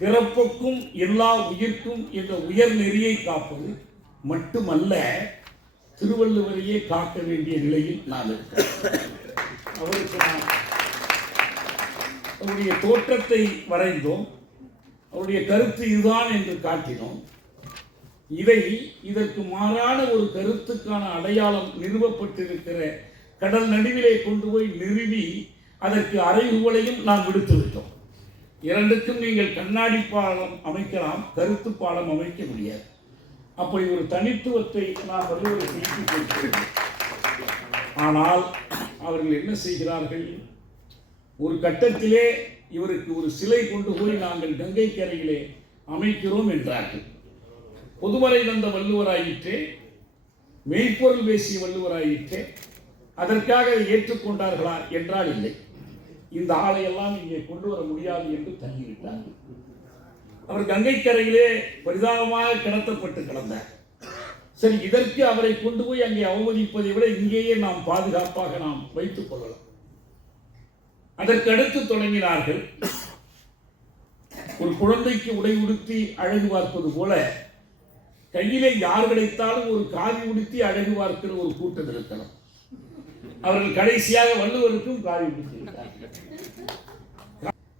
பிறப்புக்கும் எல்லா உயிர்க்கும் என்ற உயர் நெறியை காப்பது மட்டுமல்ல, திருவள்ளுவரையே காக்க வேண்டிய நிலையில் நான் இருக்கிறேன். அவருக்கு நான் அவருடைய தோற்றத்தை வரைந்தோம், அவருடைய கருத்து இதுதான் என்று காட்டினோம். இதற்கு மாறான ஒரு கருத்துக்கான அடையாளம் நிறுவப்பட்டிருக்கிற கடல் நடுவிலே கொண்டு போய் நிறுவி அதற்கு அறைகூவலையும் நாம் விடுத்து விட்டோம். இரண்டுக்கும் நீங்கள் கண்ணாடி பாலம் அமைக்கலாம், கருத்து பாலம் அமைக்க முடியாது. அப்படி ஒரு தனித்துவத்தை நாம் வலியுறுத்தி கொடுக்கிறோம். ஆனால் அவர்கள் என்ன செய்கிறார்கள்? ஒரு கட்டத்திலே இவருக்கு ஒரு சிலை கொண்டு போய் நாங்கள் கங்கை கரையிலே அமைக்கிறோம் என்றார்கள். பொதுமறை தந்த வள்ளுவராயிற்றே, மெய்ப்பொருள் பேசிய வள்ளுவராயிற்றே, அதற்காக அதை ஏற்றுக்கொண்டார்களா என்றால் இல்லை. இந்த ஆளையெல்லாம் இங்கே கொண்டு வர முடியாது என்று தள்ளிவிட்டார்கள். அவர் கங்கை கரையிலே பரிதாபமாக கிடத்தப்பட்டு கிடந்தார். சரி, இதற்கு அவரை கொண்டு போய் அங்கே அவமதிப்பதை விட இங்கேயே நாம் பாதுகாப்பாக நாம் வைத்துக் கொள்ளலாம். அதற்கு அடுத்து தொடங்கினார்கள். ஒரு குழந்தைக்கு உடை உடுத்தி அழகு பார்ப்பது போல கையிலே யார் கிடைத்தாலும் ஒரு காவி உடுத்தி அழகு பார்க்கிற ஒரு கூட்டம் இருக்கலாம். அவர்கள் கடைசியாக வள்ளுவருக்கும் காவி உடுத்தியிருக்கிறார்கள்.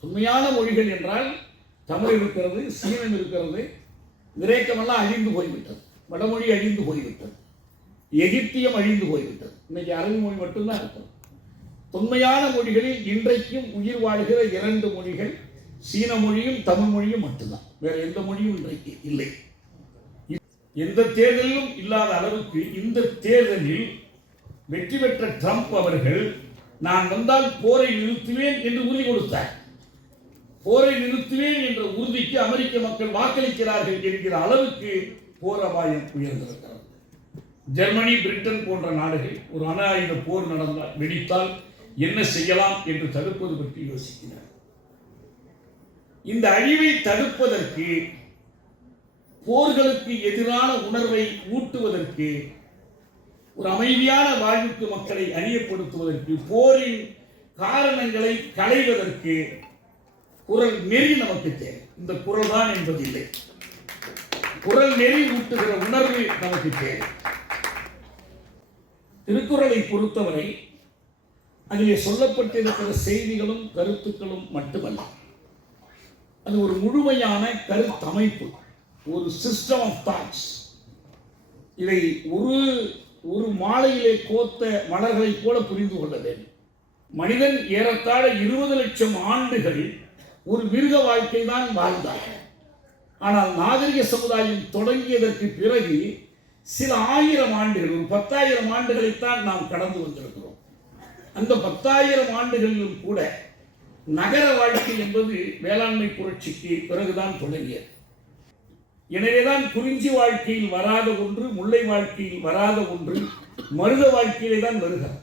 உண்மையான மொழிகள் என்றால் தமிழ் இருக்கிறது, சீனம் இருக்கிறது, கிரேக்கமெல்லாம் அழிந்து போய்விட்டது, வடமொழி அழிந்து போய்விட்டது, எகிப்தியம் அழிந்து போய்விட்டது. இன்னைக்கு அரபு மொழி மட்டும்தான் இருக்கிறது. தொன்மையான மொழிகளில் இன்றைக்கும் உயிர் வாழ்கிற இரண்டு மொழிகள் சீன மொழியும் தமிழ் மொழியும் மட்டும்தான். வேற எந்த மொழியும் இன்றைக்கு இல்லை. எந்த தேர்தலிலும் இல்லாத அளவுக்கு இந்த தேர்தலில் வெற்றி பெற்ற ட்ரம்ப் அவர்கள் நான் வந்தால் போரை நிறுத்துவேன் என்று உறுதி கொடுத்தார். போரை நிறுத்துவேன் என்ற உறுதிக்கு அமெரிக்க மக்கள் வாக்களிக்கிறார்கள் என்கிற அளவுக்கு போர் அபாயம் உயர்ந்திருக்கிறது. ஜெர்மனி, பிரிட்டன் போன்ற நாடுகள் ஒரு அணு ஆயுத போர் நடந்தால் வெடித்தால் என்ன செய்யலாம் என்று தடுப்பது பற்றி யோசிக்கிறார். இந்த அழிவை தடுப்பதற்கு, போர்களுக்கு எதிரான உணர்வை ஊட்டுவதற்கு, ஒரு அமைதியான வாழ்வுக்கு மக்களை அறியப்படுத்துவதற்கு, போரின் காரணங்களை களைவதற்கு குரல் நெறி நமக்கு தேவை. இந்த குரல் தான் என்பதில்லை, குரல் நெறி ஊட்டுகிற உணர்வு நமக்கு தேவை. திருக்குறளை பொறுத்தவரை அதிலே சொல்லப்பட்டிருக்கிற செய்திகளும் கருத்துக்களும் மட்டுமல்ல, அது ஒரு முழுமையான கருத்தமைப்பு, ஒரு சிஸ்டம் ஆஃப் தாட்ஸ். இதை ஒரு மாலையிலே கோத்த மலர்களைப் போல புரிந்து கொள்ள வேண்டும். மனிதன் ஏறத்தாழ 20 லட்சம் ஆண்டுகள் ஒரு மிருக வாழ்க்கை தான் வாழ்ந்தார். ஆனால் நாகரிக சமுதாயம் தொடங்கியதற்கு பிறகு சில ஆயிரம் ஆண்டுகள், ஒரு 10,000 ஆண்டுகளைத்தான் நாம் கடந்து வந்திருக்கிறோம். அந்த 10,000 ஆண்டுகளிலும் கூட நகர வாழ்க்கை என்பது வேளாண்மை புரட்சிக்கு பிறகுதான் தொடங்கியது. எனவேதான் குறிஞ்சி வாழ்க்கையில் வராத ஒன்று, முல்லை வாழ்க்கையில் வராத ஒன்று மருத வாழ்க்கையிலே தான் வருகிறது.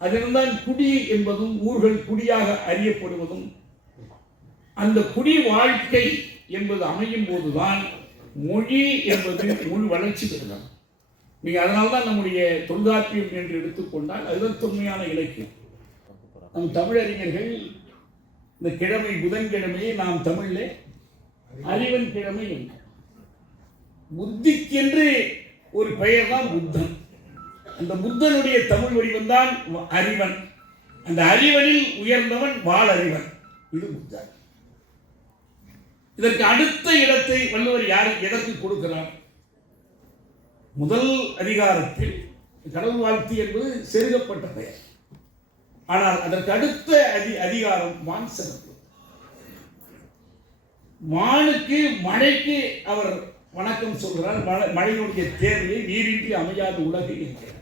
அதில்தான் குடி என்பதும் ஊர்கள் குடியாக அறியப்படுவதும், அந்த குடி வாழ்க்கை என்பது அமையும் போதுதான் மொழி என்பது முழு வளர்ச்சி பெறுகிறது. நீங்கள் அதனால்தான் நம்முடைய தொல்காப்பியம் என்று எடுத்துக்கொண்டால் அதுதான் தொன்மையான இலக்கியம். நம் தமிழறிஞர்கள் இந்த கிழமை புதன்கிழமையை நாம் தமிழில் அறிவன் கிழமை என்ன, புத்திக்கென்று ஒரு பெயர் தான் புத்தன். அந்த புத்தனுடைய தமிழ் வடிவம் தான் அறிவன். அந்த அறிவனில் உயர்ந்தவன் வாளறிவன். இது புத்தன். இதற்கு அடுத்த இடத்தை வள்ளுவர் யாருக்கு எதற்கு கொடுக்கிறார்? முதல் அதிகாரத்தில் கடவுள் வாழ்த்து என்பது செருகப்பட்ட பெயர். ஆனால் அதற்கு அடுத்த அதிகாரம் வான் சிறப்பு. வானுக்கு, மழைக்கு அவர் வணக்கம் சொல்கிறார். மழையினுடைய தேவையை நீரின்றி அமையாத உலகு என்கிறார்.